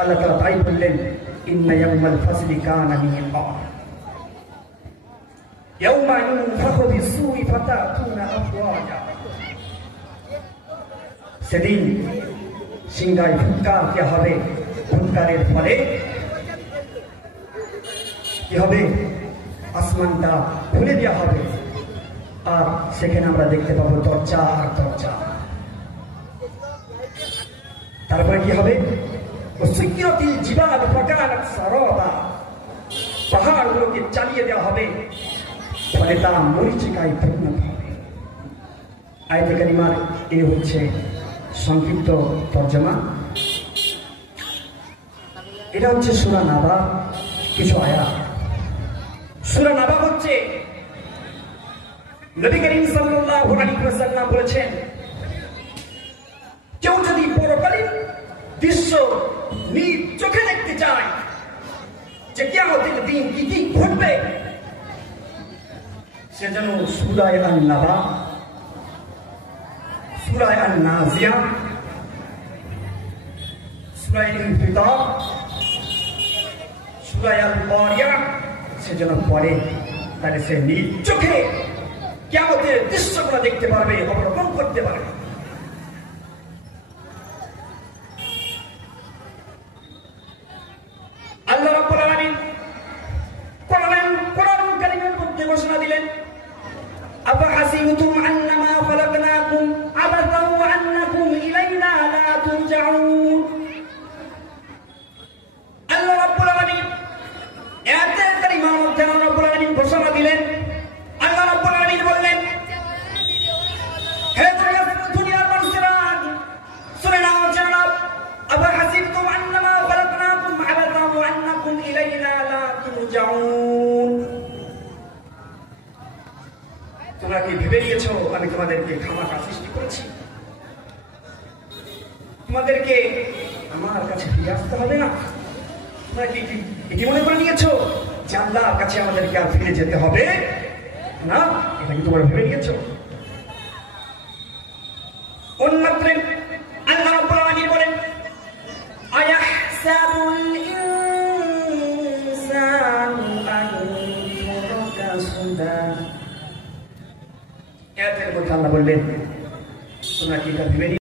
আল্লাহ তাআলা তাই বললেন, ইন্না ইয়াওমাল ফাসলি কানা মিকাত, ইয়াওমা ইউনফাখু ফিস-সূরি ফাতাতুনা আফওয়াজা। সেদিন সিংহায় ফুৎকার দেওয়া হবে, ফুৎকারের ফলে কি হবে? আসমানটা খুলে দেওয়া হবে, আর সেখানে আমরা দেখতে পাবো দরজা আর দরজা। তারপরে কি হবে? ওয়াসুয়্যিরাতিল জিবালু ফাকানাত সারাবা, পাহাড়গুলোকে চালিয়ে দেওয়া হবে, ফলে তা মরীচিকায় পরিণত হবে। আয়াতে কারিমার এই হচ্ছে সংক্ষিপ্ত তর্জমা। এটা হচ্ছে সূরা নাবা কিছু আয়াত। সূরা নাবা হচ্ছে নবী করিম সাল্লাল্লাহু আলাইহি ওয়াসাল্লাম বলেছেন, কেউ যদি পরকালীন দৃশ্য নিজ চোখে দেখতে চায় যে কিয়ামতের দিন কি কি ঘটবে, সে যেন সূরা আন-নাবা, সূরা আন-নাজিয়া, সূরা ইনফিতার, সূরা আল-কারিয়া সে যেন পড়ে। তাহলে সে নিজ চোখে কিয়ামতের দৃশ্যগুলো দেখতে পারবে, অবলোকন করতে পারবে। আল্লাহ রাব্বুল আলামিন কোরআন কারীমের মধ্যে ঘোষণা দিলেন, আফাহাসিবতুম আন্নামা খালাকনাকুম আবাসান ওয়া আন্নাকুম ইলাইনা লা তুরজাউন। আল্লাহ রাব্বুল আলামিন আয়াতে কারীমার মধ্যে আল্লাহ রাব্বুল আলামিন ঘোষণা দিলেন, আল্লাহ রাব্বুল আলামিন বললেন, হে দুনিয়ার মানুষেরা, শুনে নাও জনাব, আফাহাসিবতুম আন্নামা খালাকনাকুম আবাসান ওয়া আন্নাকুম ইলাইনা লা তুরজাউন। তোমরা কি ভেবে নিয়েছো আমি তোমাদেরকে খামাখা সৃষ্টি করেছি? তোমাদেরকে আমার কাছে ফিরে আসতে হবে না? তোমরা কি এটি মনে করে নিয়েছো যে আল্লাহর কাছে আমাদেরকে আর ফিরে যেতে হবে না? এটা কি তোমরা ভেবে নিয়েছো? অন্যত্র আল্লাহ রাব্বুল আলামিন বলেন, আয়াহসাবুল ইনসানু আন ইউতরাকা সুদা। এর মধ্যে আল্লাহ বললেন, তোমরা কি এটা ভেবে